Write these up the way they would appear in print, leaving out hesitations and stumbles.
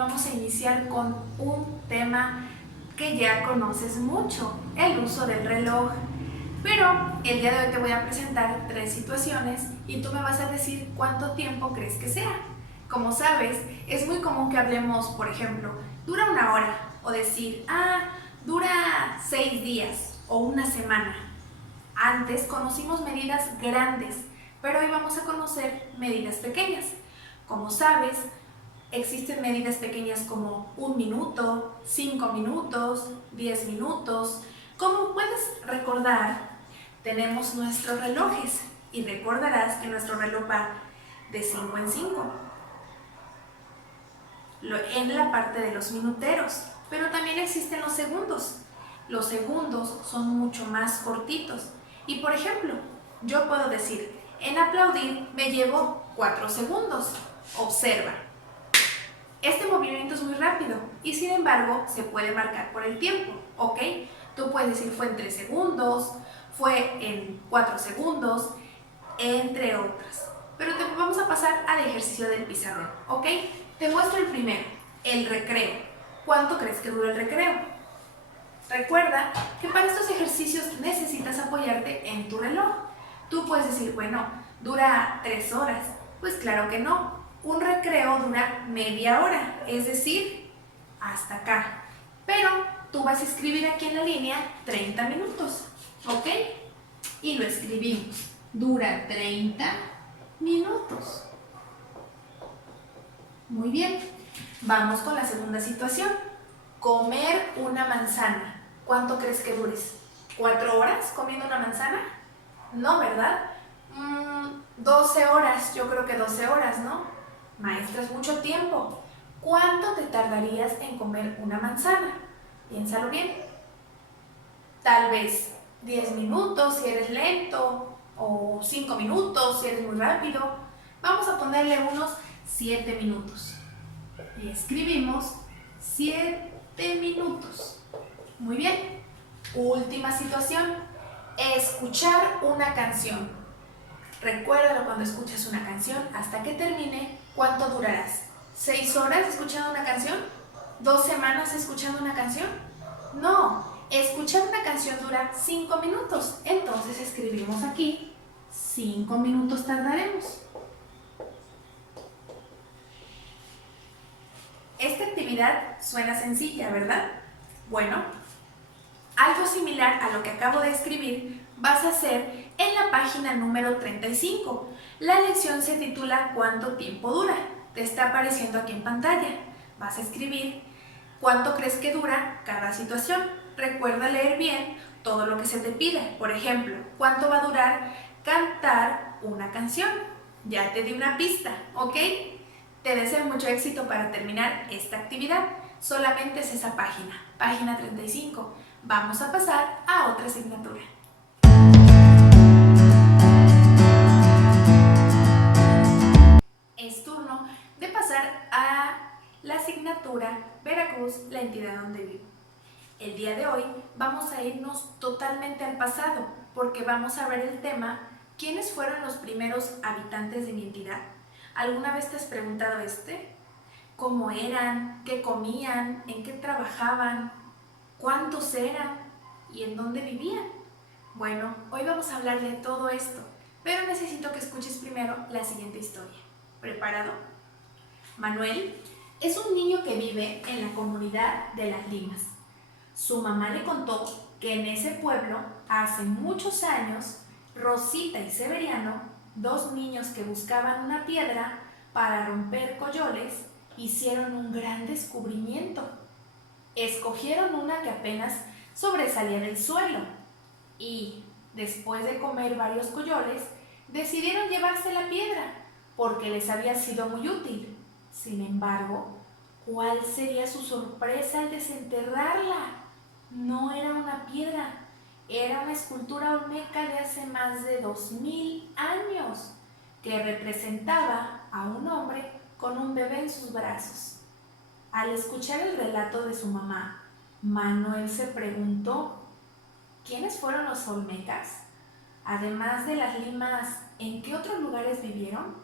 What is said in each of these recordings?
vamos a iniciar con un tema que ya conoces mucho, el uso del reloj. Pero el día de hoy te voy a presentar 3 situaciones y tú me vas a decir cuánto tiempo crees que sea. Como sabes, es muy común que hablemos, por ejemplo, dura 1 hora, o decir, dura 6 días o 1 semana. Antes conocimos medidas grandes, pero hoy vamos a conocer medidas pequeñas. Como sabes, existen medidas pequeñas como 1 minuto, 5 minutos, 10 minutos. Como puedes recordar, tenemos nuestros relojes y recordarás que nuestro reloj va de 5 en 5 en la parte de los minuteros, pero también existen los segundos. Los segundos son mucho más cortitos y, por ejemplo, yo puedo decir, en aplaudir me llevo 4 segundos. Observa. Este movimiento es muy rápido y sin embargo se puede marcar por el tiempo, ¿ok? Tú puedes decir fue en 3 segundos, fue en 4 segundos, entre otras. Pero vamos a pasar al ejercicio del pizarrón, ¿ok? Te muestro el primero, el recreo. ¿Cuánto crees que dura el recreo? Recuerda que para estos ejercicios necesitas apoyarte en tu reloj. Tú puedes decir, bueno, dura 3 horas. Pues claro que no. Un recreo dura media hora, es decir, hasta acá. Pero tú vas a escribir aquí en la línea 30 minutos, ¿ok? Y lo escribimos. Dura 30 minutos. Muy bien. Vamos con la segunda situación. Comer una manzana. ¿Cuánto crees que dures? ¿4 horas comiendo una manzana? No, ¿verdad? 12 horas, yo creo que 12 horas, ¿no? Maestra, es mucho tiempo. ¿Cuánto te tardarías en comer una manzana? Piénsalo bien. Tal vez 10 minutos si eres lento, o 5 minutos si eres muy rápido. Vamos a ponerle unos 7 minutos. Y escribimos 7 minutos. Muy bien. Última situación. Escuchar una canción. Recuérdalo cuando escuchas una canción hasta que termine. ¿Cuánto durarás? ¿6 horas escuchando una canción? ¿2 semanas escuchando una canción? No, escuchar una canción dura 5 minutos. Entonces escribimos aquí, 5 minutos tardaremos. Esta actividad suena sencilla, ¿verdad? Bueno, algo similar a lo que acabo de escribir vas a hacer en la página número 35. La lección se titula ¿Cuánto tiempo dura? Te está apareciendo aquí en pantalla. Vas a escribir ¿cuánto crees que dura cada situación? Recuerda leer bien todo lo que se te pide. Por ejemplo, ¿cuánto va a durar cantar una canción? Ya te di una pista, ¿ok? Te deseo mucho éxito para terminar esta actividad. Solamente es esa página, página 35. Vamos a pasar a otra asignatura. Es turno de pasar a la asignatura Veracruz, la entidad donde vivo. El día de hoy vamos a irnos totalmente al pasado porque vamos a ver el tema ¿quiénes fueron los primeros habitantes de mi entidad? ¿Alguna vez te has preguntado ¿Cómo eran? ¿Qué comían? ¿En qué trabajaban? ¿Cuántos eran? ¿Y en dónde vivían? Bueno, hoy vamos a hablar de todo esto, pero necesito que escuches primero la siguiente historia. ¿Preparado? Manuel es un niño que vive en la comunidad de Las Limas. Su mamá le contó que en ese pueblo, hace muchos años, Rosita y Severiano, 2 niños que buscaban una piedra para romper coyoles, hicieron un gran descubrimiento. Escogieron una que apenas sobresalía del suelo y, después de comer varios coyoles, decidieron llevarse la piedra porque les había sido muy útil. Sin embargo, ¿cuál sería su sorpresa al desenterrarla? No era una piedra, era una escultura olmeca de hace más de 2000 años que representaba a un hombre con un bebé en sus brazos. Al escuchar el relato de su mamá, Manuel se preguntó, ¿quiénes fueron los olmecas? Además de Las Limas, ¿en qué otros lugares vivieron?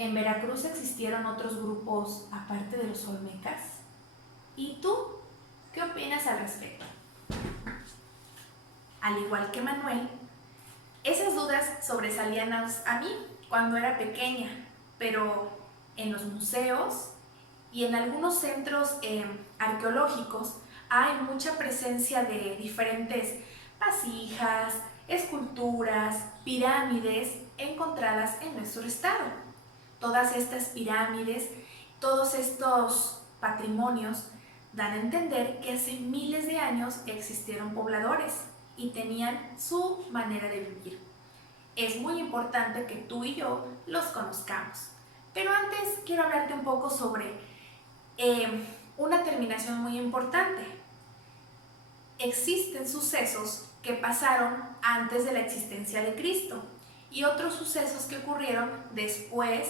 ¿En Veracruz existieron otros grupos aparte de los olmecas? ¿Y tú qué opinas al respecto? Al igual que Manuel, esas dudas sobresalían a mí cuando era pequeña, pero en los museos y en algunos centros arqueológicos hay mucha presencia de diferentes vasijas, esculturas, pirámides encontradas en nuestro estado. Todas estas pirámides, todos estos patrimonios dan a entender que hace miles de años existieron pobladores y tenían su manera de vivir. Es muy importante que tú y yo los conozcamos. Pero antes quiero hablarte un poco sobre una terminación muy importante. Existen sucesos que pasaron antes de la existencia de Cristo y otros sucesos que ocurrieron después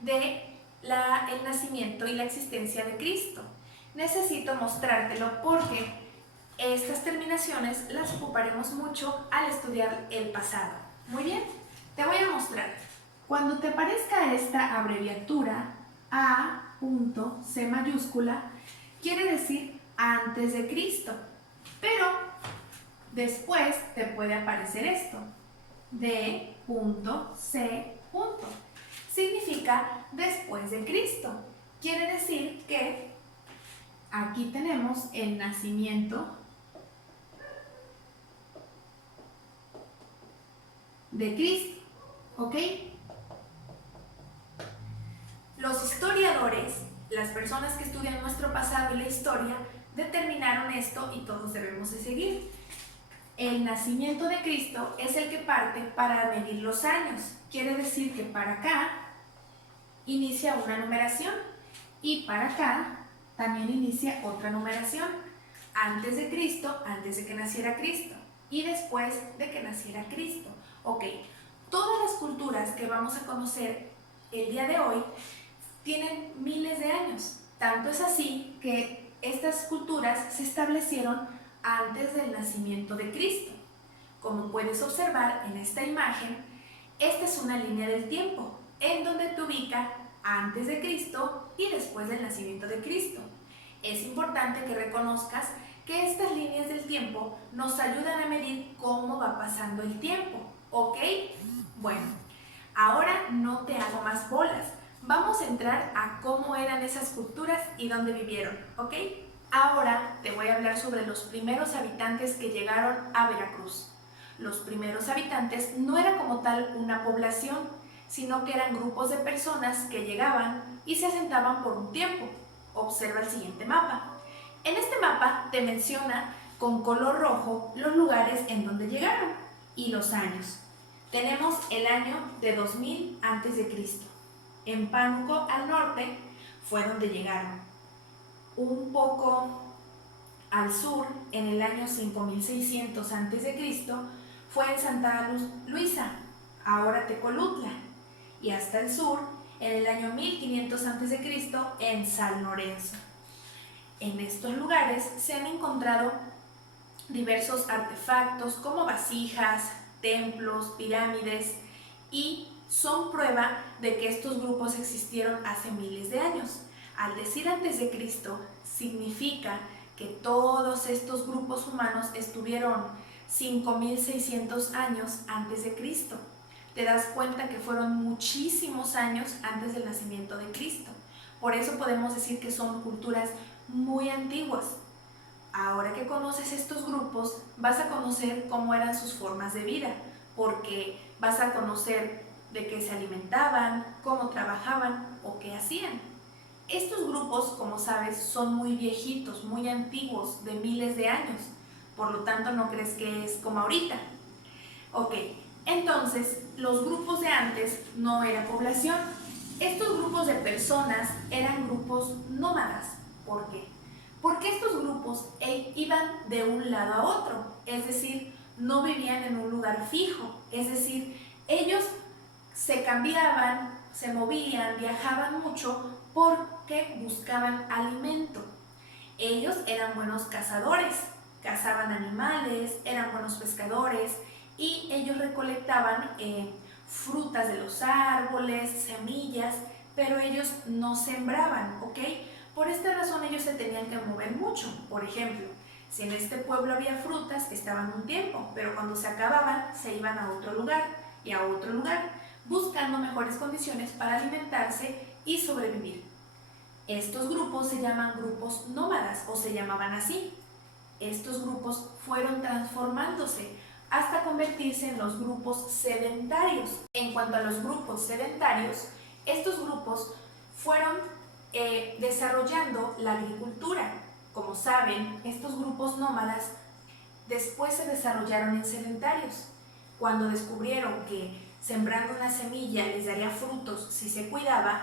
de el nacimiento y la existencia de Cristo. Necesito mostrártelo porque estas terminaciones las ocuparemos mucho al estudiar el pasado. Muy bien, te voy a mostrar. Cuando te aparezca esta abreviatura A.C mayúscula, quiere decir antes de Cristo, pero después te puede aparecer esto, D.C. Significa después de Cristo. Quiere decir que aquí tenemos el nacimiento de Cristo, ¿ok? Los historiadores, las personas que estudian nuestro pasado y la historia, determinaron esto y todos debemos de seguir. El nacimiento de Cristo es el que parte para medir los años. Quiere decir que para acá inicia una numeración y para acá también inicia otra numeración. Antes de Cristo, antes de que naciera Cristo y después de que naciera Cristo. Ok, todas las culturas que vamos a conocer el día de hoy tienen miles de años. Tanto es así que estas culturas se establecieron antes del nacimiento de Cristo. Como puedes observar en esta imagen, esta es una línea del tiempo en donde te ubica antes de Cristo y después del nacimiento de Cristo. Es importante que reconozcas que estas líneas del tiempo nos ayudan a medir cómo va pasando el tiempo, ¿ok? Bueno, ahora no te hago más bolas. Vamos a entrar a cómo eran esas culturas y dónde vivieron, ¿ok? Ahora te voy a hablar sobre los primeros habitantes que llegaron a Veracruz. Los primeros habitantes no era como tal una población, sino que eran grupos de personas que llegaban y se asentaban por un tiempo. Observa el siguiente mapa. En este mapa te menciona con color rojo los lugares en donde llegaron y los años. Tenemos el año de 2000 a.C. En Pánuco, al norte, fue donde llegaron. Un poco al sur, en el año 5600 a.C., fue en Santa Luisa, ahora Tecolutla, y hasta el sur, en el año 1500 a.C., en San Lorenzo. En estos lugares se han encontrado diversos artefactos como vasijas, templos, pirámides, y son prueba de que estos grupos existieron hace miles de años. Al decir antes de Cristo, significa que todos estos grupos humanos estuvieron 5600 años antes de Cristo. Te das cuenta que fueron muchísimos años antes del nacimiento de Cristo. Por eso podemos decir que son culturas muy antiguas. Ahora que conoces estos grupos, vas a conocer cómo eran sus formas de vida, porque vas a conocer de qué se alimentaban, cómo trabajaban o qué hacían. Estos grupos, como sabes, son muy viejitos, muy antiguos, de miles de años. Por lo tanto, no crees que es como ahorita. Ok, entonces, los grupos de antes no era población. Estos grupos de personas eran grupos nómadas. ¿Por qué? Porque estos grupos iban de un lado a otro, es decir, no vivían en un lugar fijo, es decir, ellos se cambiaban, se movían, viajaban mucho porque buscaban alimento. Ellos eran buenos cazadores, cazaban animales, eran buenos pescadores y ellos recolectaban frutas de los árboles, semillas, pero ellos no sembraban, ¿ok? Por esta razón ellos se tenían que mover mucho. Por ejemplo, si en este pueblo había frutas, estaban un tiempo, pero cuando se acababan, se iban a otro lugar y a otro lugar, buscando mejores condiciones para alimentarse y sobrevivir. Estos grupos se llaman grupos nómadas o se llamaban así. Estos grupos fueron transformándose hasta convertirse en los grupos sedentarios. En cuanto a los grupos sedentarios, estos grupos fueron desarrollando la agricultura. Como saben, estos grupos nómadas después se desarrollaron en sedentarios. Cuando descubrieron que sembrando una semilla les daría frutos si se cuidaba,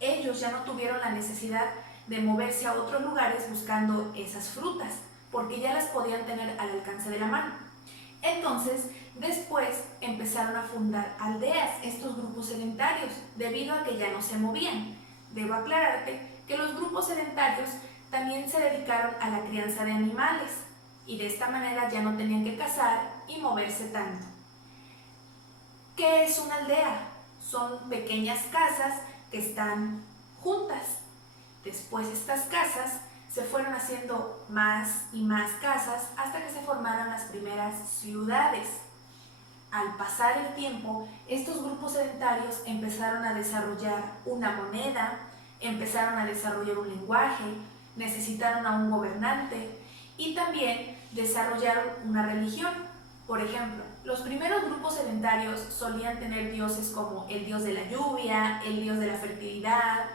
ellos ya no tuvieron la necesidad de moverse a otros lugares buscando esas frutas, porque ya las podían tener al alcance de la mano. Entonces, después empezaron a fundar aldeas, estos grupos sedentarios, debido a que ya no se movían. Debo aclararte que los grupos sedentarios también se dedicaron a la crianza de animales y de esta manera ya no tenían que cazar y moverse tanto. ¿Qué es una aldea? Son pequeñas casas que están juntas. Después estas casas se fueron haciendo más y más casas hasta que se formaron las primeras ciudades. Al pasar el tiempo, estos grupos sedentarios empezaron a desarrollar una moneda, empezaron a desarrollar un lenguaje, necesitaron a un gobernante y también desarrollaron una religión. Por ejemplo, los primeros grupos sedentarios solían tener dioses como el dios de la lluvia, el dios de la fertilidad,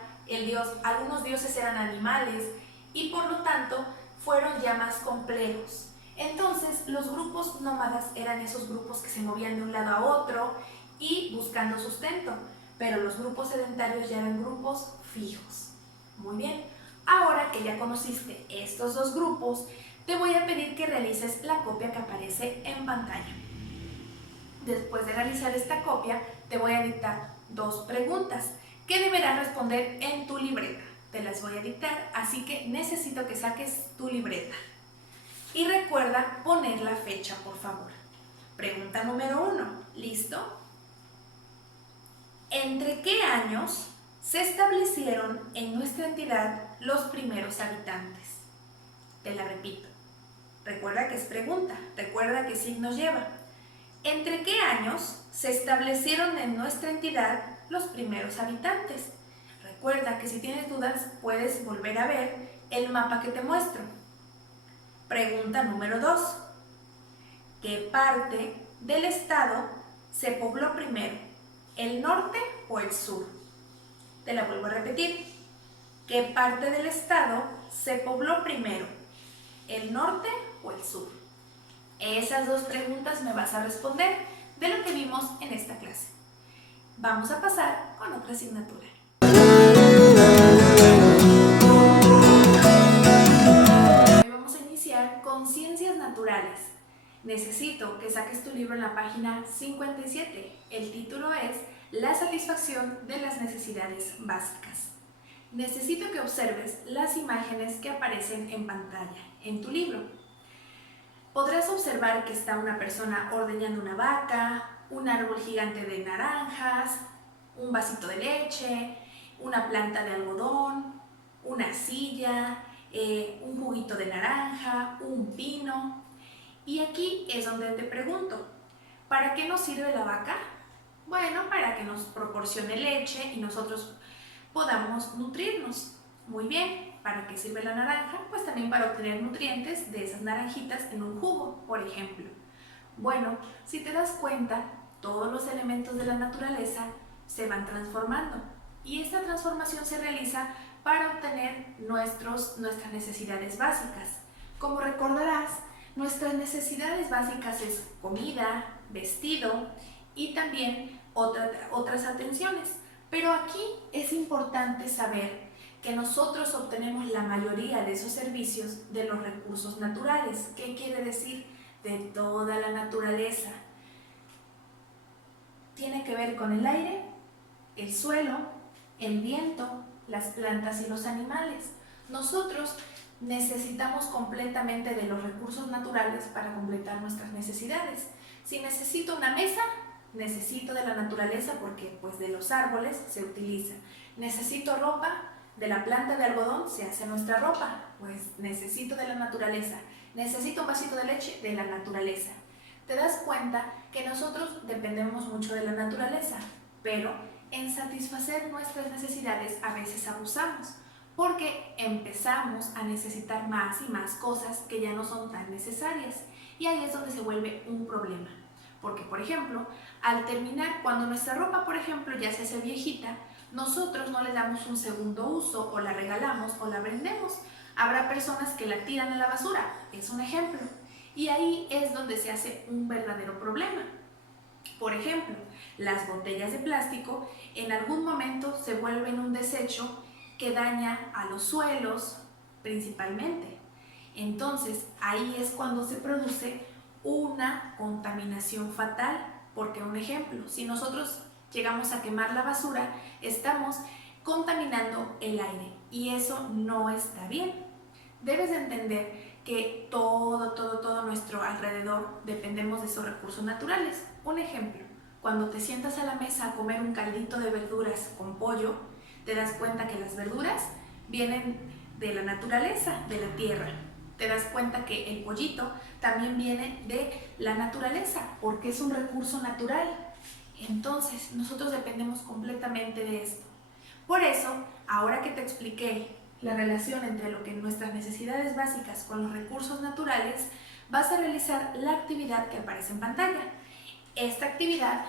algunos dioses eran animales y por lo tanto fueron ya más complejos. Entonces los grupos nómadas eran esos grupos que se movían de un lado a otro y buscando sustento, pero los grupos sedentarios ya eran grupos fijos. Muy bien, ahora que ya conociste estos dos grupos, te voy a pedir que realices la copia que aparece en pantalla. Después de realizar esta copia, te voy a dictar dos preguntas que deberás responder en tu libreta. Te las voy a dictar, así que necesito que saques tu libreta. Y recuerda poner la fecha, por favor. Pregunta número 1. ¿Listo? ¿Entre qué años se establecieron en nuestra entidad los primeros habitantes? Te la repito. Recuerda que es pregunta, recuerda qué signos lleva. ¿Entre qué años se establecieron en nuestra entidad los primeros habitantes? Recuerda que si tienes dudas puedes volver a ver el mapa que te muestro. Pregunta número 2. ¿Qué parte del estado se pobló primero? ¿El norte o el sur? Te la vuelvo a repetir. ¿Qué parte del estado se pobló primero? ¿El norte o el sur? Esas dos preguntas me vas a responder de lo que vimos en esta clase. Vamos a pasar con otra asignatura. Hoy vamos a iniciar con Ciencias Naturales. Necesito que saques tu libro en la página 57. El título es La satisfacción de las necesidades básicas. Necesito que observes las imágenes que aparecen en pantalla en tu libro. Podrás observar que está una persona ordeñando una vaca, un árbol gigante de naranjas, un vasito de leche, una planta de algodón, una silla, un juguito de naranja, un pino. Y aquí es donde te pregunto, ¿para qué nos sirve la vaca? Bueno, para que nos proporcione leche y nosotros podamos nutrirnos. Muy bien, ¿para qué sirve la naranja? Pues también para obtener nutrientes de esas naranjitas en un jugo, por ejemplo. Bueno, si te das cuenta, todos los elementos de la naturaleza se van transformando y esta transformación se realiza para obtener nuestras necesidades básicas. Como recordarás, nuestras necesidades básicas es comida, vestido y también otras atenciones. Pero aquí es importante saber que nosotros obtenemos la mayoría de esos servicios de los recursos naturales. ¿Qué quiere decir? De toda la naturaleza. Tiene que ver con el aire, el suelo, el viento, las plantas y los animales. Nosotros necesitamos completamente de los recursos naturales para completar nuestras necesidades. Si necesito una mesa, necesito de la naturaleza porque pues de los árboles se utiliza. Necesito ropa, de la planta de algodón se hace nuestra ropa, pues necesito de la naturaleza. Necesito un vasito de leche, de la naturaleza. Te das cuenta que nosotros dependemos mucho de la naturaleza, pero en satisfacer nuestras necesidades a veces abusamos, porque empezamos a necesitar más y más cosas que ya no son tan necesarias, y ahí es donde se vuelve un problema. Porque, por ejemplo, al terminar, cuando nuestra ropa, por ejemplo, ya se hace viejita, nosotros no le damos un segundo uso, o la regalamos o la vendemos. Habrá personas que la tiran a la basura, es un ejemplo, y ahí es donde se hace un verdadero problema. Por ejemplo, las botellas de plástico en algún momento se vuelven un desecho que daña a los suelos principalmente. Entonces, ahí es cuando se produce una contaminación fatal, porque un ejemplo, si nosotros llegamos a quemar la basura, estamos contaminando el aire y eso no está bien. Debes de entender que todo nuestro alrededor dependemos de esos recursos naturales. Un ejemplo, cuando te sientas a la mesa a comer un caldito de verduras con pollo, te das cuenta que las verduras vienen de la naturaleza, de la tierra. Te das cuenta que el pollito también viene de la naturaleza, porque es un recurso natural. Entonces, nosotros dependemos completamente de esto. Por eso, ahora que te expliqué la relación entre lo que nuestras necesidades básicas con los recursos naturales, vas a realizar la actividad que aparece en pantalla. Esta actividad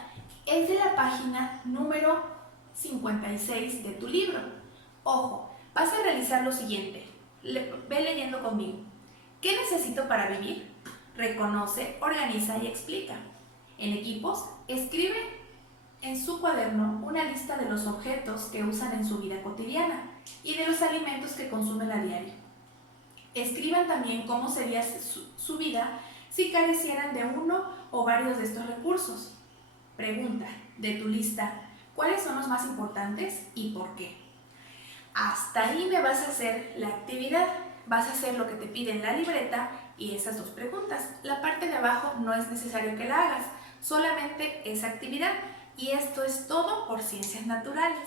es de la página número 56 de tu libro. Ojo, vas a realizar lo siguiente. Ve leyendo conmigo. ¿Qué necesito para vivir? Reconoce, organiza y explica. En equipos, escribe en su cuaderno una lista de los objetos que usan en su vida cotidiana y de los alimentos que consumen a diario. Escriban también cómo sería su vida si carecieran de uno o varios de estos recursos. Pregunta de tu lista, ¿cuáles son los más importantes y por qué? Hasta ahí me vas a hacer la actividad. Vas a hacer lo que te pide en la libreta y esas dos preguntas. La parte de abajo no es necesario que la hagas, solamente esa actividad. Y esto es todo por Ciencias Naturales.